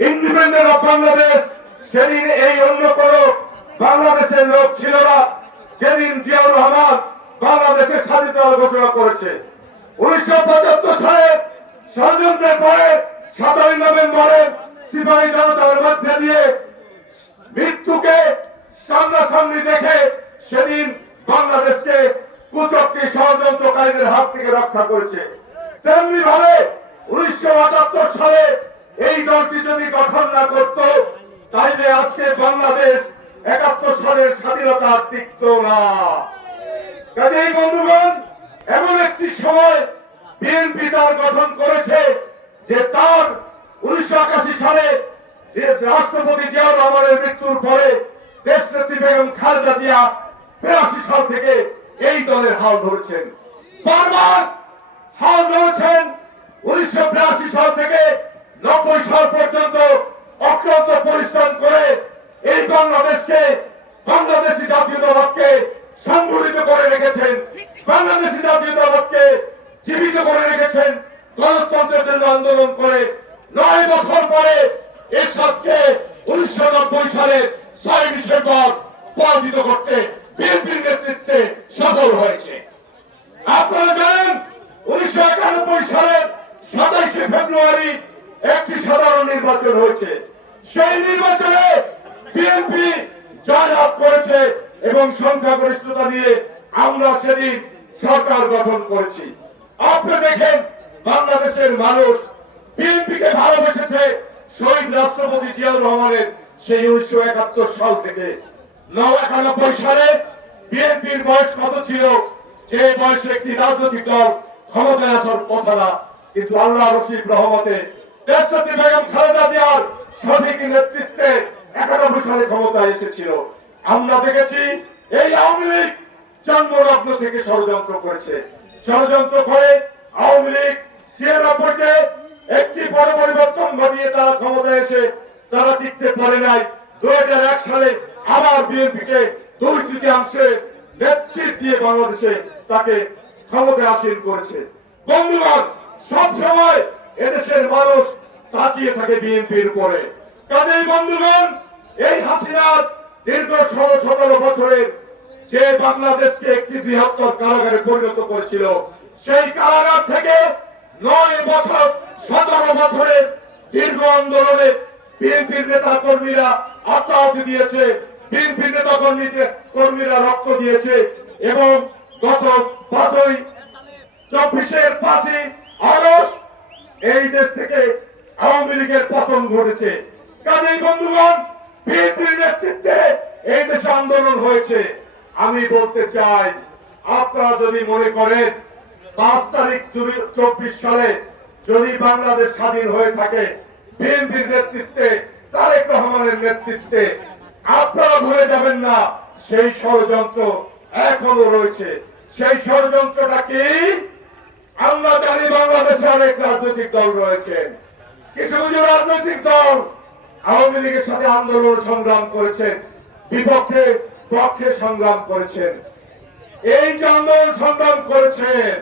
Independent of Bangladesh সেদিন এই অন্য কোন বাংলাদেশের লোক ছিল না। যেদিন জিয়াউর রহমান বাংলাদেশের স্বাধীনতা ঘোষণা করেছে। উনিশশো পঁচাত্তর সালে ষড়যন্ত্রের পরে সাতই নভেম্বরে সিপাহী জনতার মধ্যে দিয়ে মৃত্যুকে সামনাসামনি দেখে সেদিন বাংলাদেশকে কুচক্রী ষড়যন্ত্রকারীদের হাত থেকে রক্ষা করেছে। তেমনি ভাবে উনিশশো আটাত্তর সালে এই দলটি যদি গঠন না করত, তাইলে আজকে বাংলাদেশ একাত্তর সালের স্বাধীনতা তিক্ত না। কাজেই বন্ধুগণ, এমন একটি সময় বিএনপি দল গঠন করেছে যে তার উনিশশো একাশি সালে যে রাষ্ট্রপতি জিয়াউর রহমানের মৃত্যুর পরে দেশনেত্রী বেগম খালেদা জিয়া বিরাশি সাল থেকে এই দলের হাল ধরেছেন। বারবার হাল ধরেছেন উনিশশো বিরাশি সাল থেকে নব্বই সাল পর্যন্ত অক্লান্ত পরিশ্রম করে এই বাংলাদেশকে বাংলাদেশি জাতীয়তাবাদকে সংগঠিত করে রেখেছেন, বাংলাদেশি জাতীয়তাবাদকে জীবিত করে রেখেছেন, গণতন্ত্রের জন্য আন্দোলন করে। নয় বছর পরে এরশাদকে উনিশশো নব্বই সালে ছয় ডিসেম্বর পরাজিত করতে বিএনপির নেতৃত্বে সফল হয়েছে। আপনারা জানেন, উনিশশো একানব্বই সালের সাতাইশে ফেব্রুয়ারি একটি সাধারণ নির্বাচন হয়েছে। সেই নির্বাচনে বিএনপি জয়লাভ করেছে এবং সংখ্যাগরিষ্ঠতা নিয়ে আমরা সেদিন সরকার গঠন করেছি। আপনি দেখেন, বাংলাদেশের মানুষ বিএনপিকে ভালোবেসেছে শহীদ রাষ্ট্রপতি জিয়াউর রহমানের সেই উনিশশো একাত্তর সাল থেকে। একানব্বই সালে বিএনপির বয়স কত ছিল? যে বয়সে একটি রাজনৈতিক দল ক্ষমতায় আসার কথা না, কিন্তু আল্লাহ রশিদ রহমতে দেশপতি বেগম খালেদা জিয়ার সঠিক নেতৃত্বে একানব্বই সালে ক্ষমতায় এসেছিল। আমরা দেখেছি এই আওয়ামী লীগ জন্মলগ্ন থেকে ষড়যন্ত্র করেছে। ষড়যন্ত্র করে আওয়ামী লীগ ছিয়ানব্বইতে একটি বড় পরিবর্তন ঘটিয়ে তারা ক্ষমতায় এসে তারা টিকতে পারে নাই। দু সালে আবার বিএনপিকে দুই তৃতীয়াংশে নেতৃত্ব দিয়ে বাংলাদেশে তাকে ক্ষমতায় আসীন করেছে। বন্ধুগণ সব সময় এদেশের মানুষ তাকিয়ে থাকে বিএনপির উপরে। কাজেই বন্ধুগণ, এই হাসিনার দীর্ঘ ষোলো, সতেরো বছরের যে বাংলাদেশকে একটি বৃহত্তর কারাগারে পরিণত করেছিল, সেই কারাগার থেকে নয় বছর, সতেরো বছরের দীর্ঘ আন্দোলনে বিএনপির নেতা কর্মীরা আত্মাহতি দিয়েছে, বিএনপি নেতা কর্মীদের কর্মীরা রক্ত দিয়েছে এবং গত পাঁচই, চব্বিশের পাঁচই আগস্ট এই দেশ থেকে আওয়ামী লীগের পতন ঘটেছে। কাজেই বন্ধুগণ, বিএনপির নেতৃত্বে এই দেশে আন্দোলন হয়েছে। আমি বলতে চাই, আপনারা যদি মনে করেন, পাঁচ তারিখ চব্বিশ সালে যদি বাংলাদেশ স্বাধীন হয়ে থাকে, বিএনপির নেতৃত্বে, তারেক রহমানের নেতৃত্বে, আপনারা ভুলে যাবেন না, সেই ষড়যন্ত্র এখনও রয়েছে। সেই ষড়যন্ত্রটা কি? আমরা জানি বাংলাদেশে অনেক রাজনৈতিক দল রয়েছেন। কিছু কিছু রাজনৈতিক দল আওয়ামী লীগের সাথে আন্দোলন সংগ্রাম করেছেন, বিপক্ষে পক্ষে সংগ্রাম করেছেন। এই যে আন্দোলন সংগ্রাম করেছেন।